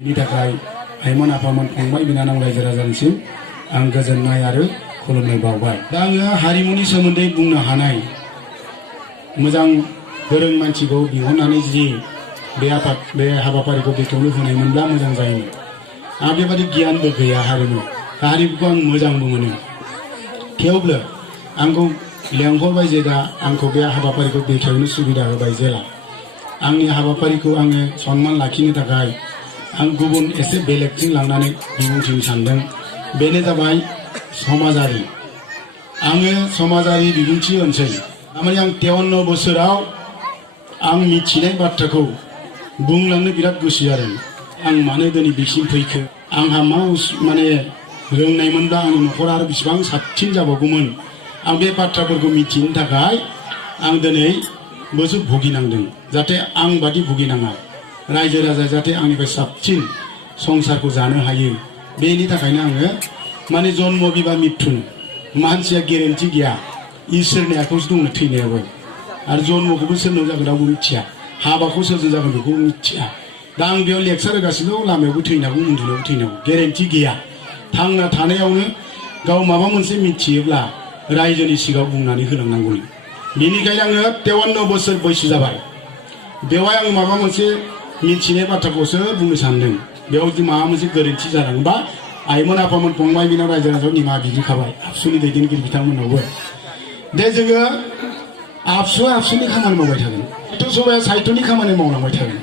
बेनि थाखाय आइमोन आफामोन फंबाय बिनानाव रायजो राजानिसिम आं गोजोननाय आरो खुलुमनाय बावबाय। दा आङो हारिमुनि सोमोन्दै बुंनो हानाय मोजां गोरों मानसिखौ बिहरनानै जि बे हाबाफारिखौ बेखेवनो होनायमोनब्ला मोजां जायोमोन। आं बेबादि गियानबो गैया हारिमुखौ आं मोजांबो मोनो। थेवब्लो आंखौ लेंहरबाय जेला आंखौ बे हाबाफारिखौ बेखेवनो सुबिदा होबाय जेला आंनि हाबाफारिखौ आङो सन्मान लाखिनो थाखाय आं गुबुन एसे बेलेगथिं लांनानै बिबुंथिनो सानदों। बेनो जाबाय समाजारि। आङो समाजारि बिबुंथि होनसै। थारमाने आं 53 बोसोराव आं मिथिनाय बाथ्राखौ बुंलांनो बिराद गोसो जादों। आं मानो दिनै बिसिम फैखो, आंहा मा माने रोंनायमोनब्ला आंनि न'खरा आरो बेसेबां साबसिन जाबावगौमोन। आं बे बाथ्राफोरखौ मिथिनो थाखाय आं दिनै बोसोर भुगिनांदों। जाहाथे आं बादि भुगिनाङा, रायजो राजा जाहाथे आंनिफ्राय साबसिन संसारखौ जानो हायो। बेनि थाखायनो आङो माने जन्म बिबा मृत्यु मानसिया गेरेन्टि गैया। इसोरनि आखायावसो दङ थैनायाबो। आरो जन्मखौबो सोरनाव जागोन रावबो मिथिया, हाबाखौ सोरजों जागोन बेखौ मिथिया। दा आं बेयाव लेक्सार होगासिनो लामायावबो थैनांगौ, उन्दुनायावबो थैनांगौ, गेरेन्टि गैया। थांना थानायावनो गाव माबा मोनसे मिथियोब्ला रायजोनि सिगाङाव बुंनानै होलांनांगौ। बेनिखायनो आङो 53 बोसोर बैसो जाबाय। बेवहाय आं माबा मोनसे मिथिनाय बाथ्राखौसो बुंनो सानदों। बेयाव जुदि माबा मोनसे गोरोन्थि जादोंबा आइमोन आफामोन फंबाय बिनानाव रायजो राजायाव निमाहा बिग्रोखाबाय, आबसुनि दैदेनगिरि बिथांमोनावबो। दे जोङो आबसुनि खामानि मावबाय थागोन, साहित्य सभाया साहित्यनि खामानि मावलांबाय थागोन।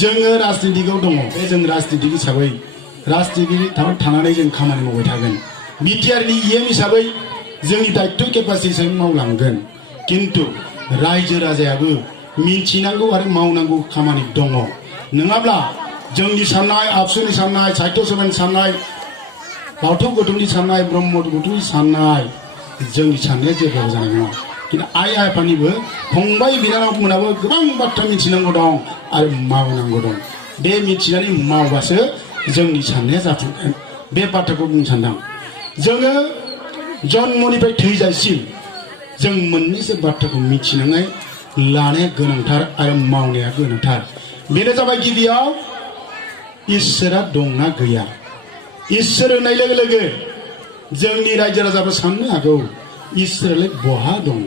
जोङो राजनितिकआव दङ, बे जों राजनितिक हिसाबै राजनितिक थानानै जों खामानि मावबाय थागोन। B.T.R नि EM हिसाबै जोंनि दायित्व केपासिटि मावलांगोन। किन्तु रायजो राजायाबो मिथिनांगौ आरो मावनांगौ खामानि दङ। नङाब्ला जोंनि साननाय, आबसुनि साननाय, साहित्य सभानि साननाय, बाथौ गौथुमनि साननाय, ब्रह्म गौथुमनि साननाय, जोंनि साननाया जेब्लाबो जानाय नङा। किन्तु आइ आफानिबो फंबाय बिनानावमोनाबो गोबां बाथ्रा मिथिनांगौ दं आरो मावनांगौ दं। बे मिथिनानै मावबासो जोंनि साननाया जाफुंगोन। बे बाथ्राखौ बुंनो सानदों। जोङो जन्मनिफ्राय थैजासिम जों मोननैसो बाथ्राखौ मिथिनानै लानाया गोनांथार आरो मावनाया गोनांथार। बेनो जाबाय गिबियाव इसोरा दंना गैया। इसोर होननाय लोगो लोगो जोंनि रायजो राजाफोरा साननो हागौ इसोरालाय बहा दं।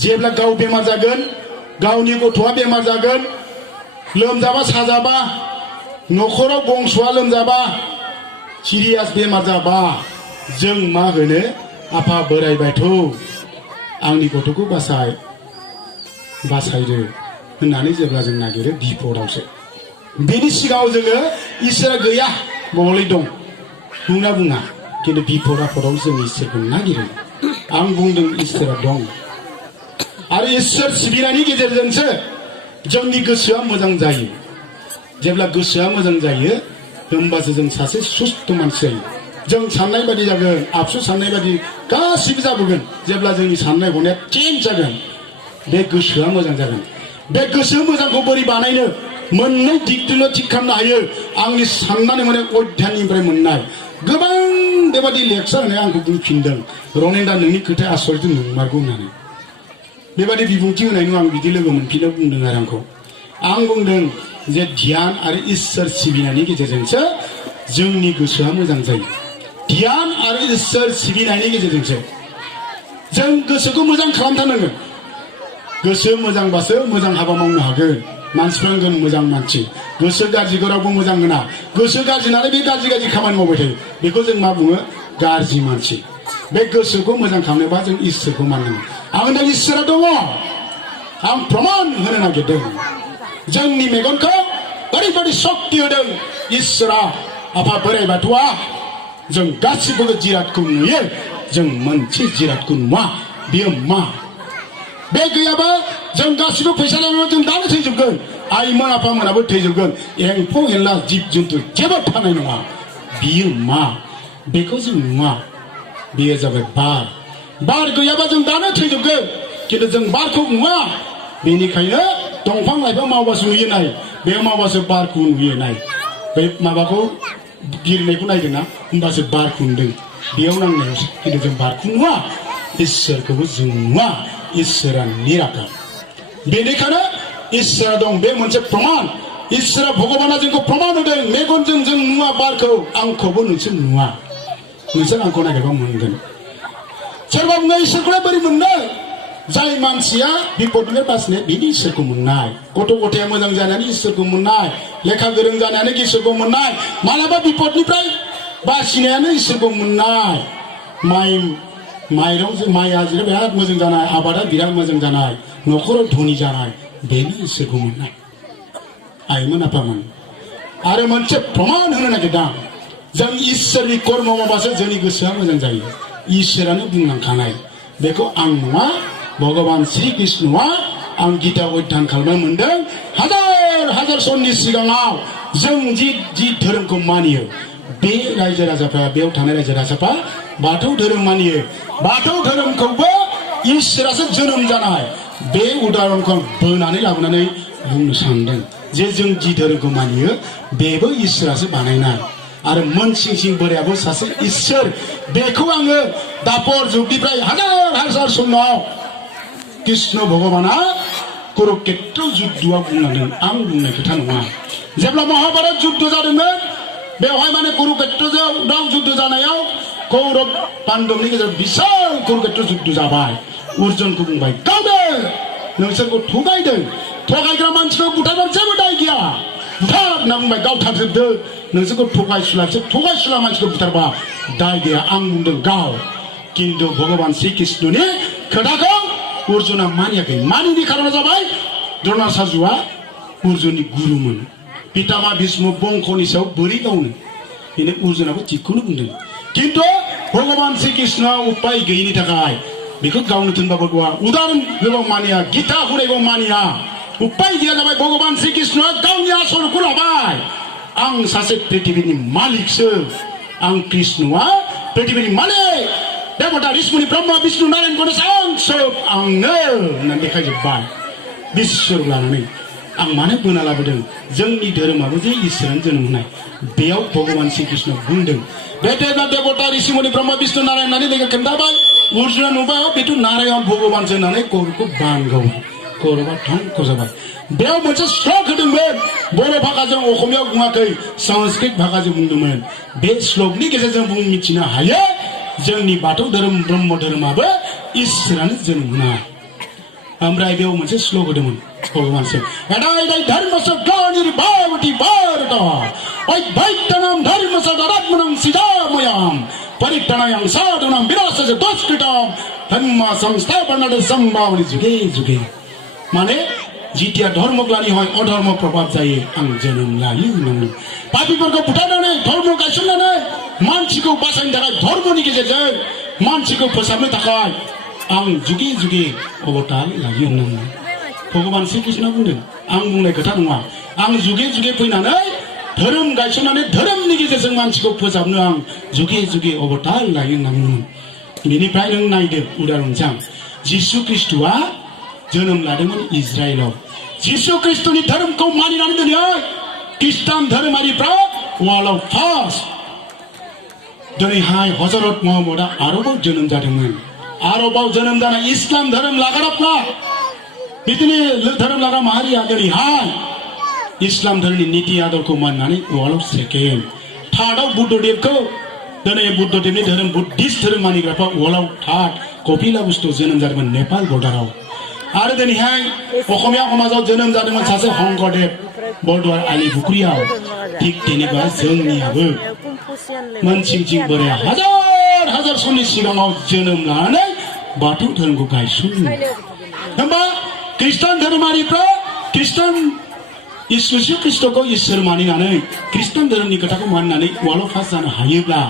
जेब्ला गाव बेमार जागोन, गावनि गथ'आ बेमार जागोन, लोमजाबा साजाबा, न'खराव बंस'आ लोमजाबा, सिरियास बेमार जाबा जों मा होनो, आफा बोराइ बाथौ आंनि गथ'खौ बासायदो होननानै जेब्ला जों नागिरो बिपदआवसो। बेनि सिगाङाव जोङो इसोरा गैया बबेयावलाय दं बुङा, किन्तु बिपद आफदाव जों इसोरखौ नागिरो। आं बुंदों इसोरा दं। आरो इसोर सिबिनायनि गेजेरजोंसो जोंनि गोसोआ मोजां जायो। जेब्ला गोसोआ मोजां जायो होमबासो जों सासे सुस्थ' मानसि जायो। जों साननाय बादि जागोन, आबसु साननाय बादि गासिबो जाबोगोन। जेब्ला जोंनि साननाय हनाया चेन्ज जागोन, बे गोसोआ मोजां जागोन। बे गोसो मोजांखौ बोरै बानायनो, मोननै दिगजोंल' थिग खालामनो हायो। आंनि साननानै मोननाय अध्याननिफ्राय मोननाय गोबां बेबादि लेक्सार होनाया आंखौ बुंफिनदों, रनेन्द्र नोंनि खोथाया आसलथे नंमारगौ होननानै। बेबादि बिबुंथि होनायनि आं बिदि लोगो मोनफिननो बुंदों आरो आंखौ। आं बुंदों जे ध्यान आरो इसोर सिबिनायनि गेजेरजोंसो जोंनि गोसोआ मोजां जायो। ध्यान आरो इसोर सिबिनायनि गेजेरजोंसो जों गोसोखौ मोजां खालामथारनांगोन। गोसो मोजांबासो मोजां हाबा मावनो हागोन। मानसिफ्रा होनगोन मोजां मानसि, गोसो गाज्रिखौ रावबो मोजां होना। गोसो गाज्रि नालाय बे गाज्रि खामानि मावबाय थायो, बेखौ जों मा बुङो, गाज्रि मानसि। बे गोसोखौ मोजां खालामनोबा जों इसोरखौ मानिनांगोन। आं होनदों इसोरा दङ, आं प्रमान होनो नागिरदों। जोंनि मेगनखौ ओरैबादि सक्ति होदों इसोरा, आफा बोराइ बाथौआ। जों गासिबो जिरादखौ नुयो, जों मोनसे जिरादखौ नुवा। बेयो मा? बे गैयाबा जों गासिबो फैसा लानानै जों दानो थैजोबगोन, आइमोन आफामोनाबो थैजोबगोन, एम्फौ एनला जिब जुन्थु जेबो थानाय नङा। बियो मा? बेखौ जों नुवा। बेयो जाबाय बार। बार गैयाबा जों दानो थैजोबगोन, किन्तु जों बारखौ नुवा। बेनिखायनो दंफां लाइफां मावबासो नुयो नाय, बे मावबासो बारखौ नुयो नाय। बे माबाखौ गिरनायखौ नायदोंना, होमबासो बारखौ नुदों। बेयाव नांनायावसो, किन्तु जों बारखौ नुवा, इसोरखौबो जों नुवा। इसोरा निराकार। बेनिखायनो इसोरा दं, बे मोनसे प्रमान। इसोरा भगवाना जोंखौ प्रमान होदों मेगनजों जों नुवा बारखौ आंखौबो नोंसोर नुवा नोंसोर आंखौ नागिरबा मोनगोन सोरबा बुङो इसोरखौलाय बोरै मोननो जाय मानसिया बिपदनिफ्राय बासिनाय बिनि इसोरखौ मोननाय गथ' गथाया मोजां जानानै इसोरखौ मोननाय लेखा गोरों जानानै इसोरखौ मोननाय मालाबा बिपदनिफ्राय बासिनायानो इसोरखौ मोननाय माइया जेरै बिराद मोजां जानाय आबादा बिराद मोजां जानाय न'खराव धोनि जानाय बेनो इसोरखौ मोननाय आइमोन आफामोन आरो मोनसे प्रमान होनो नागिरदों जों इसोरनि कर्म मावबासो जोंनि गोसोआ मोजां जायो इसोरानो बुंलांखानाय बेखौ आं नङा भगवान श्री कृष्णआ आं गीता अध्ययन खालामनो मोनदों हाजार सननि सिगाङाव जों जि धोरोमखौ मानियो बे रायजो राजाफ्रा बेयाव थानाय रायजो राजाफ्रा बाथौ धोरोम मानियो बाथौ धोरोमखौबो इसोरासो जोनोम जानाय बे उदाहरणखौ बोनानै लाबोनानै बुंनो सानदों जे जों जि धोरोमखौ मानियो बेबो इसोरासो बानायनाय आरो मोनसिं सिं बोरायाबो सासे इसोर बेखौ आङो दापर जुगनिफ्राय हाजार समाव कृष्ण भगवाना कुरुक्षेत्र जुद्धआव बुंलांदों आं बुंनाय खोथा नङा जेब्ला महाभारत जुद्ध जादोंमोन बेवहाय माने कुरुक्षेत्रआव जुद्ध जानायाव कौरव पांडवनि गेजेराव बिशाल कुरुक्षेत्र जुद्ध जाबाय अर्जुनखौ बुंबाय गावदो नोंसोरखौ थगायग्रा मानसिखौ बुथारबा जेबो दाय गैया बुथार होनना बुंबाय गावथारजोबदो नोंसोरखौ थगायसुला मानसिखौ बुथारबा दाय गैया आं बुंदों गाव किन्तु भगवान श्री कृष्णनि खोथाखौ अर्जुना मानियाखै मानिनि खारना जाबाय द्रोणाचार्यआ अर्जुननि गुरुमोन पितामा भीष्म बंखनि सायाव बोरै गावनो बेनो अर्जुनाबो थिगखौनो बुंदों किन्तु भगवान श्री कृष्णआ उपाय गैयिनि थाखाय बेखौ गावनो थिनबाबो गवा उदाहरण होबाबो मानिया गीता फरायबाबो मानिया उपाय गैया जाबाय भगवान श्री कृष्णआ गावनि आसनखौ लाबाय आं सासे पृथ्वीनि मालिकसो आं कृष्णआ पृथ्वीनि मालिक देवता ऋषिमुनि ब्रह्मा विष्णु नारायण गणेश आं सोब आंनो होननानै देखायजोब्बाय बिस्वर लानानै आं मानो बोना लाबोदों जोंनि धोरोमाबो जे इसोरानो जोनोम होनाय बेयाव भगवान श्री कृष्ण बुंदों बे देवता ऋषिमुनि ब्रह्मा विष्णु नारायण होननानै खोन्थाबाय अर्जुना नुबाय बेथ' नारायण भगवानसो होननानै कौरवखौ बानगावबाय कौरवा धंख जाबाय बेयाव मोनसे श्लोक होदोंमोन बर' भाषाजों असमियाव बुङाखै संस्कृत भाषाजों बुंदोंमोन बे श्लोकनि गेजेरजों बुं मिथिनो हायो जोंनि बाथौ धोरोम ब्रह्म धोरोमाबो इसोरानो जोनोम होनाय ओमफ्राय बेयाव मोनसे श्लोक होदोंमोन भगवानसो एदाय धर्मस्य ग्लानिर्भवति भारत वैद्यनां धर्मस्य दरात्मनं सिदामयां परित्राणाय साधूनां विनाशाय दुष्कृतां धर्म संस्थापनाय सम्भावना जुगे जुगे माने जितिया धर्मग्लानि হয় अधर्म प्रभाव जायो आं जोनोम लायो होननानै पापीफोरखौ बुथारनानै धर्म गायसननानै मानसिखौ बासायनो थाखाय धर्मनि गेजेरजों मानसिखौ फोसाबनो थाखाय आं जुगे जुगे अबतार लायो होननानै भगवान श्री कृष्ण बुंदों आं बुंनाय खोथा नङा आं जुगे जुगे फैनानै धोरोम गायसननानै धोरोमनि गेजेरजों मानसिखौ फोसाबनो आं जुगे जुगे अबतार लायो होननानै बुंदों बेनिफ्राय नों नायदो उदाहरणजों जिसु ख्रीष्टआ जोनोम लादोंमोन इजराइलाव जिसु ख्रीष्टनि धोरोमखौ मानिनानै दिनै ख्रीष्टान धोरोमारिफ्रा वार्ल्डआव फार्स्ट दिनैहाय हजरत मोहम्मदआ आरबाव जोनोम जादोंमोन आरबाव जोनोम जानाय इस्लाम धोरोम लाग्राफ्रा बिदिनो धोरोम लाग्रा माहारिया दिनैहाय इस्लाम धोरोमनि नीति आदरखौ मानिनानै वार्ल्डआव सेकेन्ड थार्डआव बुद्धदेबखौ दिनै बुद्धदेबनि धोरोम बुद्धिस्ट धोरोम मानिग्राफ्रा वार्ल्डआव थार्ड कपिला बुस्तु जोनोम जादोंमोन नेपाल बर्डाराव आरो दिनैहाय असमिया समाजाव जोनोम जादोंमोन सासे शंकरदेब बरदुवार आलिपुखुरियाव थिग तेनेकुवा जोंनियाबो मोनसिंसिं बोराया हाजार सननि सिगाङाव जोनोम लानानै बाथौ धोरोमखौ गायसनो होमबा ख्रीष्टान धोरोमारिफ्रा ख्रीष्टान जिसु ख्रीष्टखौ इसोर मानिनानै ख्रीष्टान धोरोमनि खोथाखौ मानिनानै वार्ल्डआव फार्स्ट जानो हायोब्ला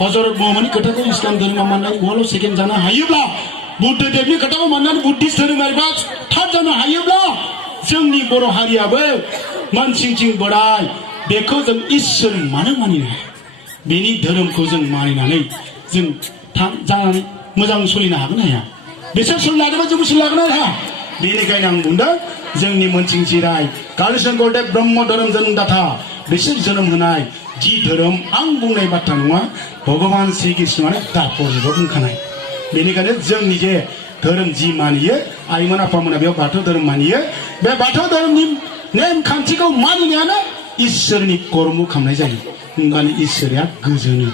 हजरत मोहम्मदनि खोथाखौ इस्लाम धोरोमाव मानिनानै वार्ल्डआव सेकेन्ड जानो हायोब्ला बुद्धदेबनि खोथाखौ मानिनानै बुद्धिस्ट धोरोमारिफ्रा थार्ड जानो हायोब्ला जोंनि बर' हारियाबो मोनसिंसिं बोराय बेखौ जों इसोर मानो मानिनो हाया बेनि धोरोमखौ जों मानिनानै जों जानानै मोजां सोलिनो हागोन ना हाया बिसोर सोलिलाङोबा जोंबो सोलिलांनो हाया बेनिखायनो आं बुंदों जोंनि मोनसिंसिं राय काली शंकरदेब ब्रह्म धोरोम जोनोमदाता बिसोर जोनोम होनाय जि धोरोम आं बुंनाय बाथ्रा नङा भगवान श्री कृष्णआनो दापरजों बुंखानाय बेनिखायनो जोंनि जे धोरोम जि मानियो आइमोन आफामोना बेयाव बाथौ धोरोम मानियो बे बाथौ धोरोमनि नेमखान्थिखौ मानिनायानो इसोरनि कर्म खालामनाय जायो होनबानो इसोरा गोजोनो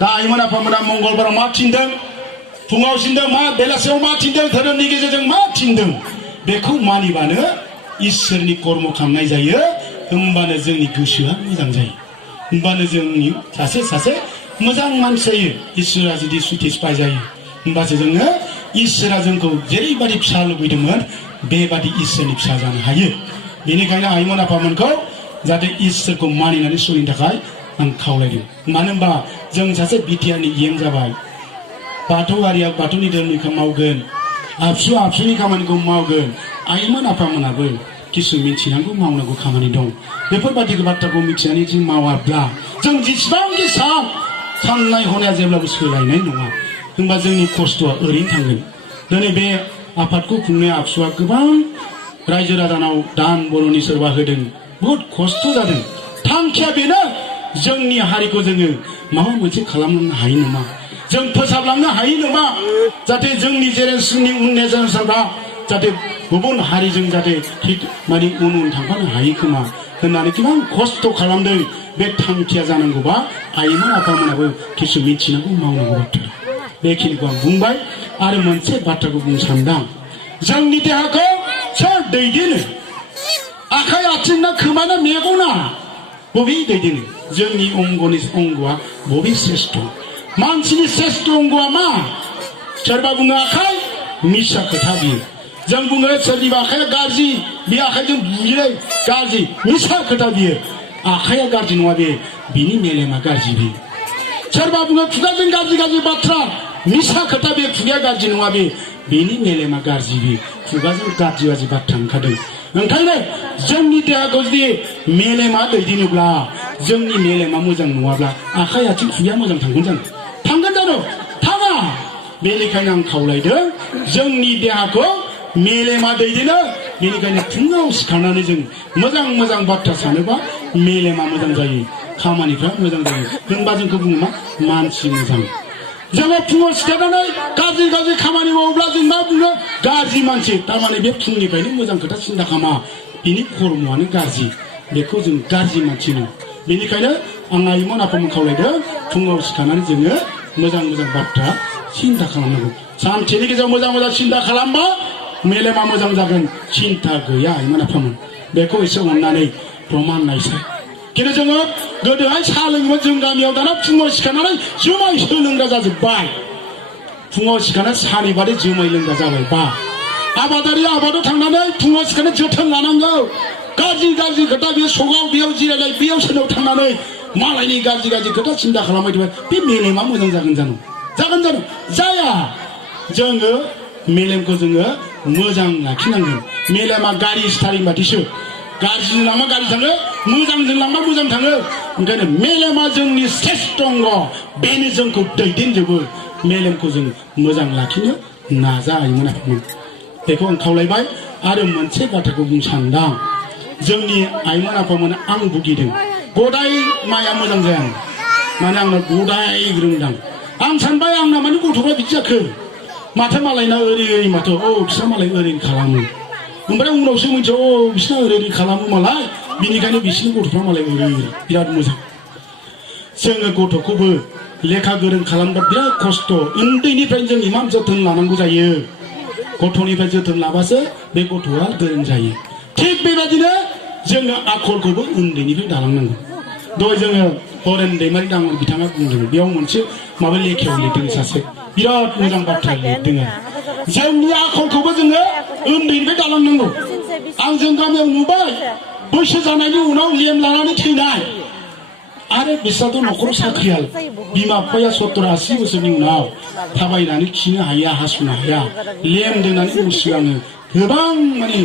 दा आइमोन आफामोना मंगलबाराव मा थिनदों फुङाव थिनदों मा बेलासियाव मा थिनदों धोरोमनि गेजेरजों मा थिनदों बेखौ मानिबानो इसोरनि कर्म खालामनाय जायो होनबानो जोंनि गोसोआ मोजां जायो होनबानो जोंनि सासे मोजां मानसि जायो इसोरा जुदि सुटिसफाइ जायो होनबासो जोङो इसोरा जोंखौ जेरैबादि फिसा लुबैदोंमोन बेबादि इसोरनि फिसा जानो हायो बेनिखायनो आइमोन आफामोनखौ जाहाथे इसोरखौ मानिनानै सोलिनो थाखाय आं खावलायदों मानो होनबा जों सासे बिटिआरनि इएम जाबाय बाथौआरिया बाथौनि धोरोमखौ मावगोन आबसुनि खामानिखौ मावगोन आइमोन आफामोनाबो किसु मिथिनांगौ मावनांगौ खामानि दं बेफोरबादि बाथ्राखौ मिथिनानै जों मावाब्ला जों जेसेबांखि साननाय हनाया जेब्लाबो सोलायनाय नङा होनबा जोंनि खस्थ'आ ओरैनो थांगोन दिनै बे आफादखौ खुंनाय आबसुआ गोबां रायजो राजानाव दान बर'नि सोरबा होदों बहुत खस्थ' जादों थांखिया बेनो जोंनि हारिखौ जोङो माबा मोनसे खालामनो हायो नामा जों फोसाबलांनो हायो नामा जाहाथे जोंनि जेनेरेसननि उन जेनेरेसनफ्रा जाहाथे गुबुन हारिजों जाहाथे माने उन थांफानो हायो खोमा होननानै गोबां खस्थ' खालामदों बे थांखिया जानांगौबा आइमोन आफामोनाबो किसु मिथिनांगौ मावनांगौ बाथ्रा बेखिनिखौ आं बुंबाय आरो मोनसे बाथ्राखौ बुंनो सानदां जोंनि देहाखौ सोर दैदेनो आखाइ आथिंना खोमाना मेगना बबे दैदेनो जोंनि अंगआ बबे श्रेष्ठ मानसिनि श्रेष्ठ अंगआ मा सोरबा बुङो आखाइ मिसा खोथा बियो जों बुङो सोरनिबा आखाइया गाज्रि बे आखाइजों बुयो गाज्रि मिसा खोथा बियो आखाइया गाज्रि नङा बे बिनि मेलेमा गाज्रि बियो सोरबा बुङो खुगाजों गाज्रि बाथ्रा मिसा खोथा बे खुगाया गाज्रि नङा बे बिनि मेलेमा गाज्रि बियो खुगाजों गाज्रि बाथ्रा ओंखारदों ओंखायनो जोंनि देहाखौ जुदि मेलेमा दैदेनोब्ला जोंनि मेलेमा मोजां नङाब्ला आखाइ आथिं खुगाया मोजां थांगोन जानो थाङा बेनिखायनो आं खावलायदों जोंनि देहाखौ मेलेमा दैदेनो बेनिखायनो फुङाव सिखारनानै जों मोजां बाथ्रा सानोबा मेलेमा मोजां जायो खामानिफ्रा मोजां जायो होनबा जोंखौ बुङो मा मानसि मोजां जोङो फुङाव सिखारनानै गाज्रि खामानि मावोब्ला जों मा बुङो गाज्रि मानसि थारमाने बे फुंनिफ्रायनो मोजां खोथा सिन्था खालामा बिनि कर्मआनो गाज्रि बेखौ जों गाज्रि मानसि नङा बेनिखायनो आं आइमोन आफामोन खावलायदों फुङाव सिखारनानै जोङो मोजां बाथ्रा सिन्था खालामनांगौ सानसेनि गेजेराव मोजां सिन्था खालामबा मेलेमा मोजां जागोन सिन्था गैया आइमोन आफामोन बेखौ एसे अननानै प्रमान नायसाय खिन्थु जोङो गोदोहाय साहा लोङोमोन जों गामियाव दाना फुङाव सिखारनानै जुमाय लोंग्रा जाजोब्बाय फुङाव सिखारनानै साहानि बादै जुमाय लोंग्रा जाबाय बा आबादारि आबादाव थांनानै फुङाव सिखारनानै जोथोन लानांगौ गाज्रि खोथा बेयाव सगाव बेयाव जिरायलाय बेयाव सोरनाव थांनानै मालायनि गाज्रि खोथा सिन्था खालामबाय थाबाय बे मेलेमा मोजां जागोन जाया जोङो मेलेमखौ जोङो मोजां लाखिनांगोन मेलेमा गारि स्टारिं बादिसो गाज्रिजों लांबा गाज्रि थाङो मोजांजों लांबा मोजां थाङो ओंखायनो मेलेमा जोंनि श्रेष्ठ अंग बेनो जोंखौ दैदेनजोबो मेलेमखौ जों मोजां लाखिनो नाजायोमोन आफामोन बेखौ आं खावलायबाय आरो मोनसे बाथ्राखौ बुंनो सानदां जोंनि आइमोन आफामोन आं भुगिदों गदाय माया मोजां जाया माने आंनो गदाय रोंदां आं सानबाय आंना माने गथ'फ्रा बिदि जाखो माथो मालायना ओरै माथो बिसोर मालाय ओरैनो खालामो ओमफ्राय उनावसो मिथियो बिसोरना ओरै खालामो मालाय बिनिखायनो बिसोरनि गथ'फ्रा मालाय ओरै बिराद मोजां जोङो गथ'खौबो लेखा गोरों खालामबा बिराद खस्थ' उन्दैनिफ्रायनो जों इमान जोथोन लानांगौ जायो गथ'निफ्राय जोथोन लाबासो बे गथ'आ गोरों जायो थिग बेबायदिनो जोङो आखलखौबो उन्दैनिफ्राय दालांनांगौ दहाय जोङो हरेन दैमारि दांमोन बिथाङा बुंदों बेयाव मोनसे माबा लेखायाव लिरदों सासे बिराद मोजां बाथ्रा लिरदों जोंनि आखलखौबो जोङो उन्दैनिफ्राय दालांनांगौ आं जों गामियाव नुबाय बैसो जानायनि उनाव लेम लानानै थैनाय आरो बिस्राथ' न'खराव साख्रियाल बिमा बिफाया 70-80 बोसोरनि उनाव थाबायनानै खिनो हाया हासुनो हाया लेम दोननानै उसिलाङो गोबां माने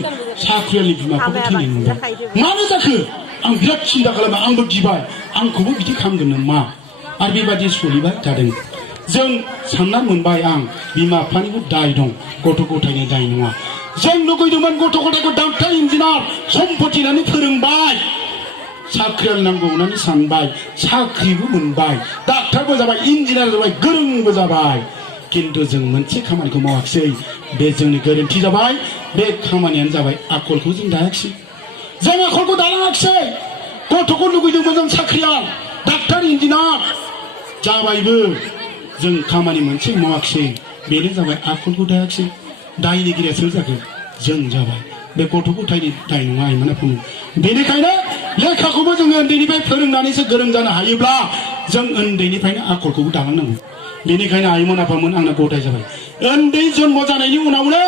साख्रियालनि बिमा बिफाखौ थैनाय नुबाय मानो जाखो आं बिराद सिन्था खालामबाय आंबो गिबाय आंखौबो बिदि खालामगोन नामा आरो बेबादि सोलिबाय थादों जों सानना मोनबाय आं बिमा बिफानिबो दाय दं गथ' गथायनि दाय नङा जों लुगैदोंमोन गथ' गथायखौ डाक्टार इन्जिनियार सम्पति होनानै फोरोंबाय साख्रियाल नांगौ होननानै सानबाय साख्रिबो मोनबाय डाक्टारबो जाबाय इन्जिनियार जाबाय गोरोंबो जाबाय किन्तु जों मोनसे खामानिखौ मावाखिसै बे जोंनि गोरोन्थि जाबाय बे खामानियानो जाबाय आखलखौ जों दायाखिसै जों आखलखौ दालाङाखिसै गथ'खौ लुगैदोंमोन जों साख्रियाव डाक्टार इन्जिनियार जाबायबो जों खामानि मोनसे मावाखिसै बेनो जाबाय आखलखौ दायाखिसै दायनिगिरिया सोर जाखो जों जाबाय बे गथ' गथायनि दाय नङा आइमोन आफामोन बेनिखायनो लेखाखौबो जोङो उन्दैनिफ्राय फोरोंनानैसो गोरों जानो हायोब्ला जों उन्दैनिफ्रायनो आखलखौबो दालांनांगौ बेनिखायनो आइमोन आफामोन आंनो गथाय जाबाय उन्दै जन्म जानायनि उनावनो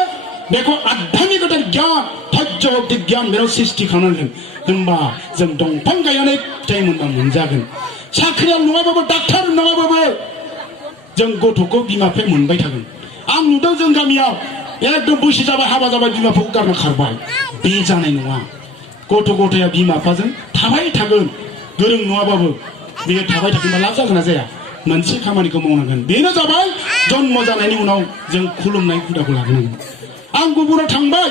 बेखौ आध्यात्मिक गियान धैर्य गियान बेनाव सृष्टि खालामनांगोन होनबा जों दंफां गायनानै फिथाइ मोनबा मोनजागोन साख्रियाव नङाबाबो डाक्टार नङाबाबो जों गथ'खौ बिमा बिफाया मोनबाय थागोन आं नुदों जों गामियाव एकदम बैसो जाबाय हाबा जाबाय बिमा बिफाखौ गारना खारबाय बे जानाय नङा गथ' गथाया बिमा बिफाजों थाबाय थागोन गोरों नङाबाबो बेयो थाबाय थागोनबा लाब जागोन ना जाया मोनसे खामानिखौ मावनांगोन बेनो जाबाय जन्म जानायनि उनाव जों खुलुमनाय हुदाखौ लाबोनांगोन आं गुबुनाव थांबाय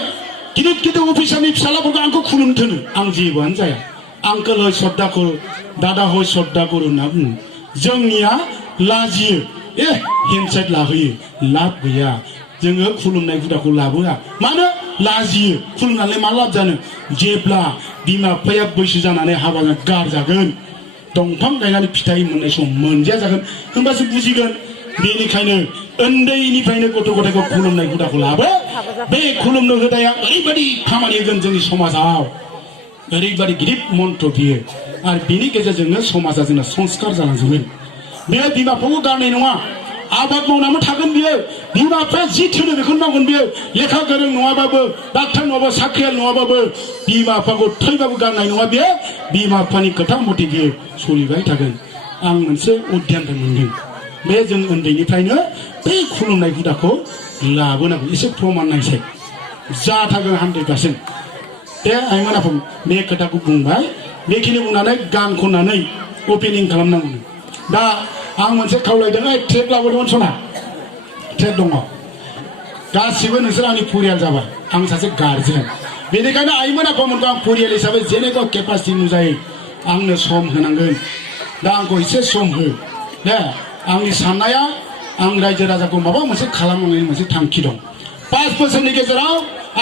गिदिर गिदिर अफिसारनि फिसालाफोरखौ आंखौ खुलुम थोनो आं जेबोआनो जाया आंकोल हय श्रद्धा करो दादा हय श्रद्धा करो होनना बुङो जोंनिया लाजियो हेन्डसेक लाहोयो लाब गैया जोङो खुलुमनाय हुदाखौ लाबोआ मानो लाजियो खुलुमनानै मा लाब जानो जेब्ला बिमा बिफाया बैसो जानानै हाबा गारजागोन दंफां गायनानै फिथाइ मोननाय सम मोनजाया जागोन होनबासो बुजिगोन बेनिखायनो उन्दैनिफ्रायनो गथ' गथायखौ खुलुमनाय हुदाखौ लाबो बे खुलुमनो हुदाया ओरैबायदि खामानि होगोन जोंनि समाजाव ओरैबायदि गिदिर मन्त्र बियो आरो बेनि गेजेरजोंनो समाजा जोंना संस्कार जालांजोबगोन बे बिमा बिफाखौ गारनाय नङा आबाद मावनानै थागोन बियो बिमा बिफाया जि थोनो बेखौनो मावगोन बियो लेखा गोरों नङाबाबो डाक्टार नङाबा साख्रियाल नङाबाबो बिमा बिफाखौ थैबाबो गारनाय नङा बियो बिमा बिफानि खोथा मथे बियो सोलिबाय थागोन आं मोनसे अध्ययननिफ्राय मोनदों बे जों उन्दैनिफ्रायनो बे खुलुमनाय हुदाखौ लाबोनांगौ एसे प्रमान नायसै जाथारगोन 100% दे आइमोन आफा बे खोथाखौ बुंबाय बेखिनि बुंनानै गान खननानै अपेनिं खालामनांगौ दा आं मोनसे खावलायदों ट्रेक लाबोदोंमोन सना ट्रेक दङ गासिबो नोंसोर आंनि फरियाल जाबाय आं सासे गार्जेन बेनिखायनो आइमोन आफामोनखौ आं फरियाल हिसाबै जेनेखा केपासिटि नुजायो आंनो सम होनांगोन दा आंखौ एसे सम हो दे आंनि साननाया आं रायजो राजाखौ माबा मोनसे खालामनायनि मोनसे थांखि दं 5 बोसोरनि गेजेराव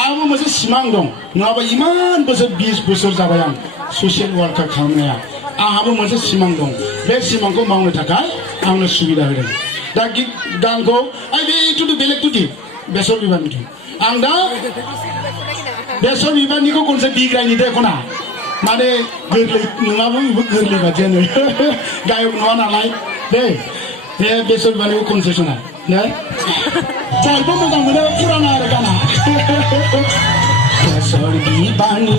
आंबो मोनसे सिमां दं नङाबा इमान बोसोर 20 बोसोर जाबाय आं ससियेल वार्कार खालामनाया आंहाबो मोनसे सिमां दं बे सिमांखौ मावनो थाखाय आंनो सुबिदा होदों दा गानखौ बे टुटु बेलेग टुटि बेसर बिबारनि आं दा बेसर बिबारनिखौ खनसे बिग्रायनि दे खना माने गोरलै नङाबो गोरलै बादियानो गायक नङा नालाय दे बे बेसर बिबारनिखौ खनसे सना दे जायबो मोजां मोनो पुराना आरो गाना बेसर बिबारनि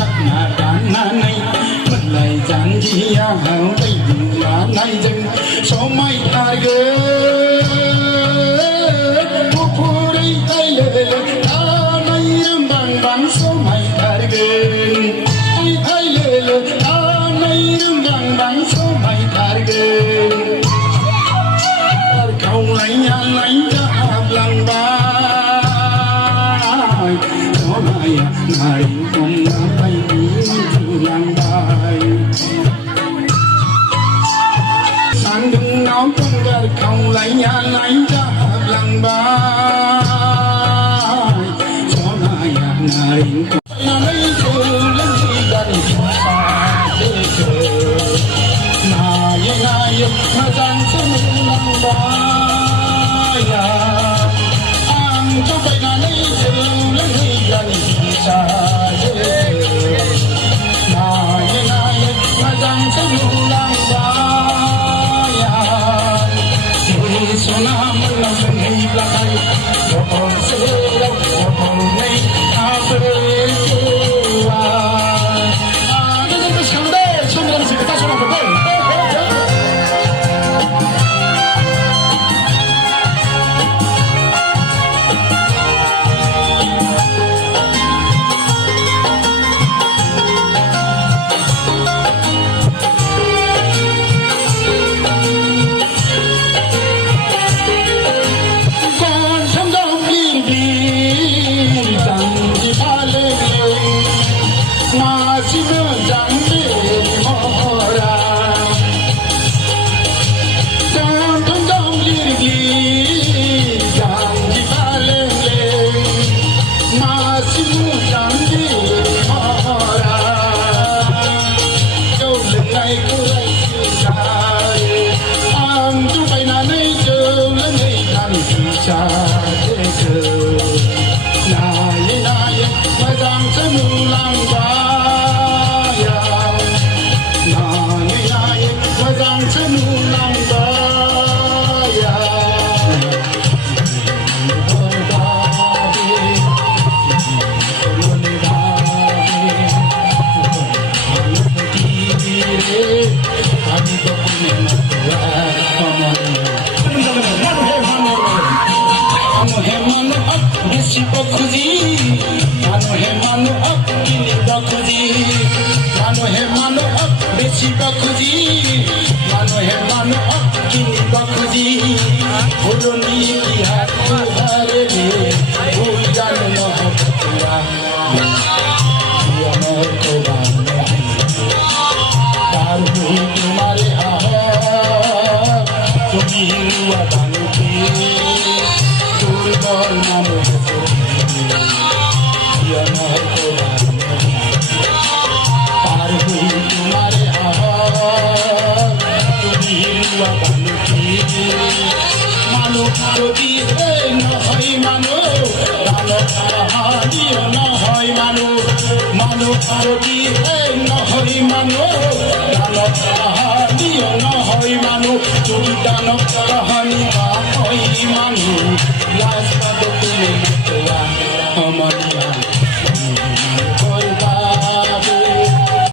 बाथना गाननानै मोनलाय जानजियाव दै लानायजों समायथारगोन गुफुरै हायलो थानाय रोंबां समायथारगोन हायलो थानाय रोंबां समायथारगोन खावलायनानै जाहाबलांबाय समाया नाय हमना बायदि मोनजुलांबाय सान्दुङाव गंगार खावलायनानै जाहाबलांबाय समाया नारें खमनानै सोलोंसिगारि नायै नायै मोजांसो मोनलांबाय आंखौ बायनानै सोलोंसिगारि नायै नायै मोजांसो मोनलांबाय सना मोनलाव जोंहैब्लाथाय बथलसेयाव बथलनै आबोआ आरो जों गोसोखांदो समजों खोथा सनाफोरखौ Dalam